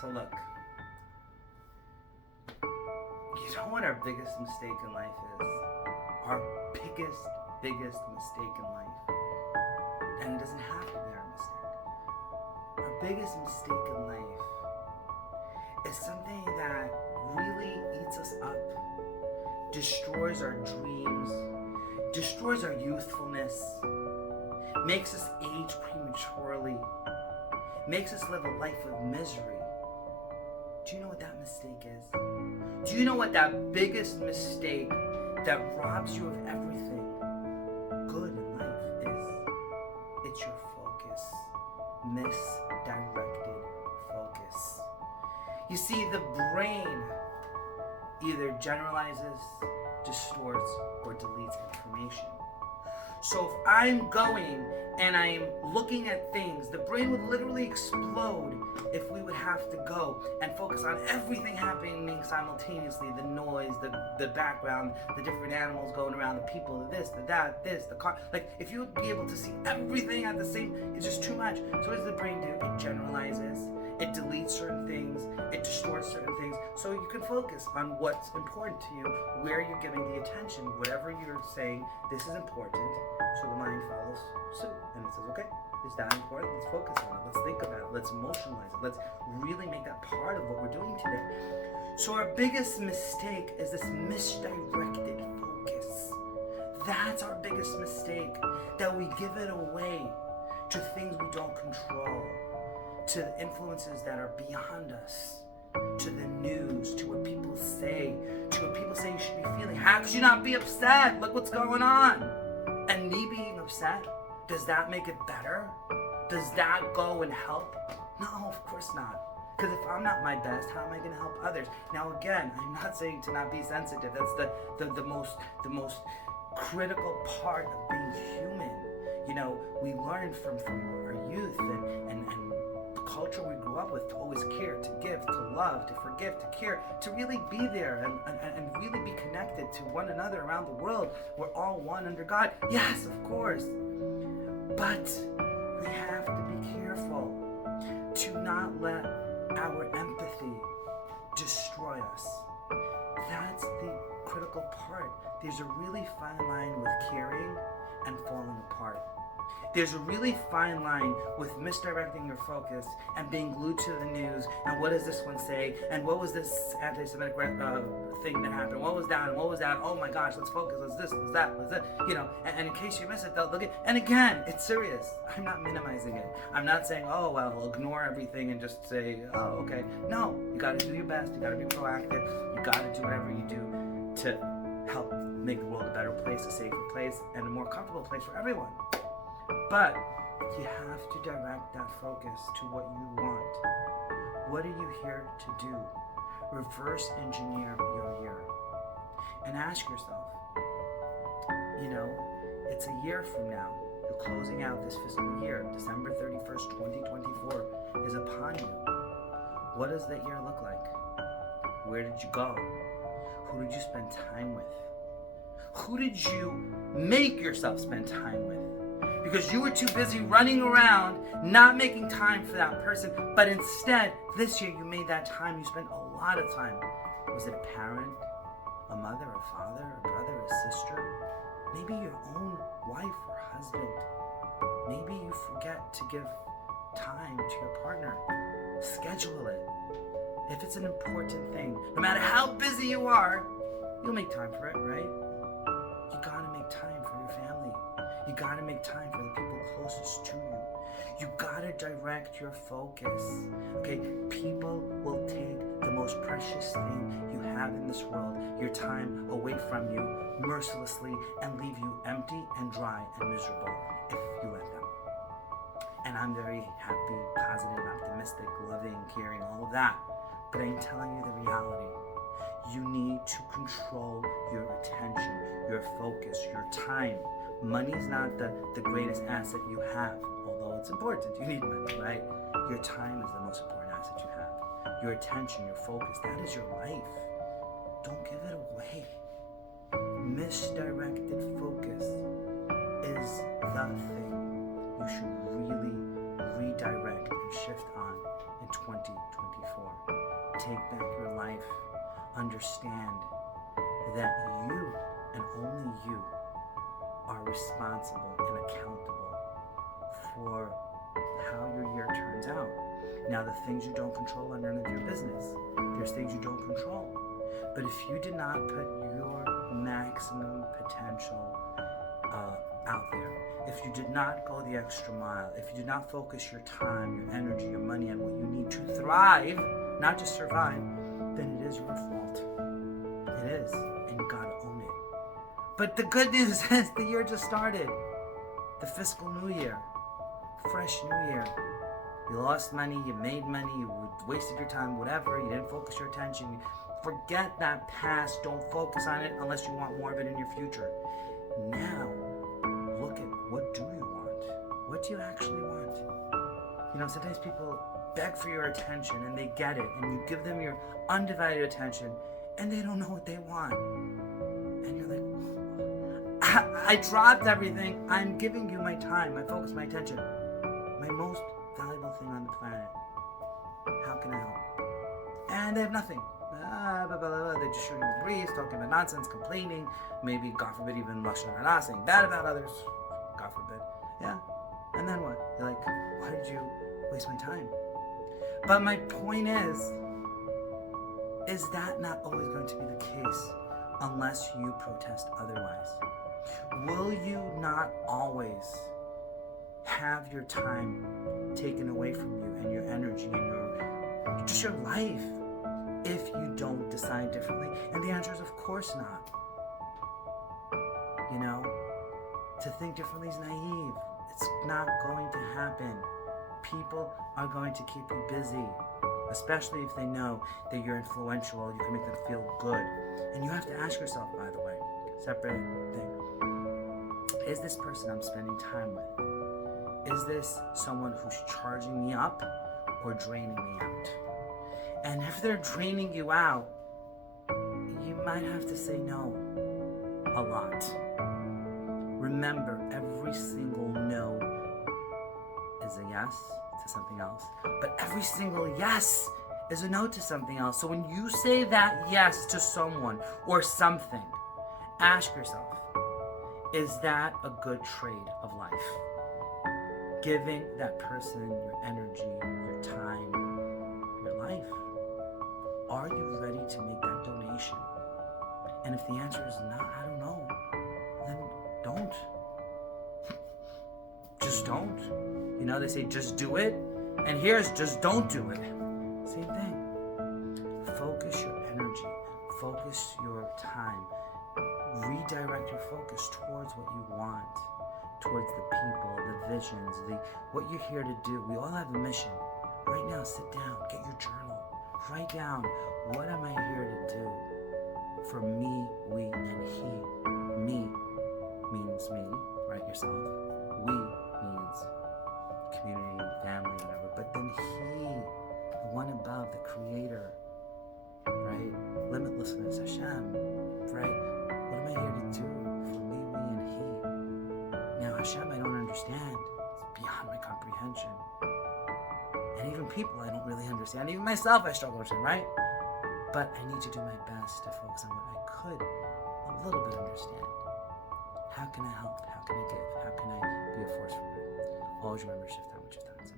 So look, you know what our biggest mistake in life is? Our biggest mistake in life. And it doesn't have to be our mistake. Our biggest mistake in life is something that really eats us up, destroys our dreams, destroys our youthfulness, makes us age prematurely, makes us live a life of misery. Do you know what that mistake is? Do you know what that biggest mistake that robs you of everything good in life is? It's your focus. Misdirected focus. You see, the brain either generalizes, distorts, or deletes information. So if I'm going and I'm looking at things, the brain would literally explode if we would have to go and focus on everything happening simultaneously, the noise, the background, the different animals going around, the people, the this, the that, this, the car. Like, if you would be able to see everything at the same, it's just too much. So what does the brain do? It generalizes, it deletes certain things, it distorts certain things, so you can focus on what's important to you, where you're giving the attention, whatever you're saying, this is important, so the mind follows suit, and it says, okay, is that important? Let's focus on it, let's think about it, let's emotionalize it, let's really make that part of what we're doing today. So our biggest mistake is this misdirected focus. That's our biggest mistake, that we give it away to things we don't control, to the influences that are beyond us, to the news, to what people say, to what people say you should be feeling. How could you not be upset? Look what's going on. And me being upset, does that make it better? Does that go and help? No, of course not. Because if I'm not my best, how am I going to help others? Now again, I'm not saying to not be sensitive. That's the most critical part of being human. You know, we learn from our youth and the culture we grew up with to always care, to give, to love, to forgive, to care, to really be there and really be connected to one another around the world. We're all one under God. Yes, of course. But we have to be careful to not let our empathy destroy us. That's the critical part. There's a really fine line with caring and falling apart. There's a really fine line with misdirecting your focus and being glued to the news. And what does this one say? And what was this anti-Semitic thing that happened? What was that? And what was that? Oh my gosh, let's focus. Let's this, let's that, let's that. You know, and in case you miss it, they'll look at. And again, it's serious. I'm not minimizing it. I'm not saying, oh well, ignore everything and just say, oh okay. No, you got to do your best. You got to be proactive. You got to do whatever you do to help make the world a better place, a safer place, and a more comfortable place for everyone. But you have to direct that focus to what you want. What are you here to do? Reverse engineer your year. And ask yourself, you know, it's a year from now. You're closing out this fiscal year. December 31st, 2024 is upon you. What does that year look like? Where did you go? Who did you spend time with? Who did you make yourself spend time with? Because you were too busy running around, not making time for that person, but instead, this year you made that time, you spent a lot of time. Was it a parent, a mother, a father, a brother, a sister? Maybe your own wife or husband. Maybe you forget to give time to your partner. Schedule it. If it's an important thing, no matter how busy you are, you'll make time for it, right? You gotta make time for your family. You gotta make time for the people closest to you. You gotta direct your focus. Okay, people will take the most precious thing you have in this world, your time, away from you mercilessly and leave you empty and dry and miserable if you let them. And I'm very happy, positive, optimistic, loving, caring, all of that. But I'm telling you the reality. You need to control your attention, your focus, your time. Money's not the greatest asset you have, although it's important. You need money, right? Your time is the most important asset you have. Your attention, your focus, that is your life. Don't give it away. Misdirected focus is the thing you should really redirect and shift on in 2024. for. Take back your life. Understand that you and only you are responsible and accountable for how your year turns out. Now, the things you don't control are none of your business. There's things you don't control. But if you did not put your maximum potential out there, if you did not go the extra mile, if you did not focus your time, your energy, your money on what you need to thrive, not just survive, then it is your fault. It is, and you gotta own it. But the good news is the year just started. The fiscal new year, fresh new year. You lost money, you made money, you wasted your time, whatever, you didn't focus your attention. Forget that past, don't focus on it unless you want more of it in your future. Now, look at what do you want? What do you actually want? You know, sometimes people beg for your attention and they get it, and you give them your undivided attention and they don't know what they want. And you're like, I dropped everything, I'm giving you my time, my focus, my attention. My most valuable thing on the planet. How can I help? And they have nothing. They're just shooting the breeze, talking about nonsense, complaining, maybe, God forbid, even lashon hara, saying bad about others. God forbid. Yeah. And then what? You're like, why did you waste my time? But my point is that not always going to be the case unless you protest otherwise? Will you not always have your time taken away from you and your energy and just your life if you don't decide differently? And the answer is, of course not. You know, to think differently is naive. It's not going to happen. People are going to keep you busy, especially if they know that you're influential, you can make them feel good. And you have to ask yourself, by the way, separate thing, is this person I'm spending time with, is this someone who's charging me up or draining me out? And if they're draining you out, you might have to say no a lot. Remember, every single no is a yes to something else, but every single yes is a no to something else. So when you say that yes to someone or something, ask yourself, is that a good trade of life? Giving that person your energy, your time, your life. Are you ready to make that donation? And if the answer is not, I don't know, then don't. Just don't. You know, they say just do it, and here's just don't do it. Same thing. Focus your energy, focus your time, redirect your focus towards what you want, towards the people, the visions, what you're here to do. We all have a mission. Right now, sit down, get your journal, write down, what am I here to do? For me, we, and he. Me means me, right? Yourself. We means community, family, whatever. But then he, the one above, the creator, right? Limitlessness, Hashem, right? What am I here to do? For me, we, and he. Now, Hashem, I don't understand. It's beyond my comprehension. And even people I don't really understand. Even myself I struggle with, right? But I need to do my best to focus on what I could a little bit understand. How can I help? How can I give? How can I be a force for good? Always remember, shift out with your thoughts.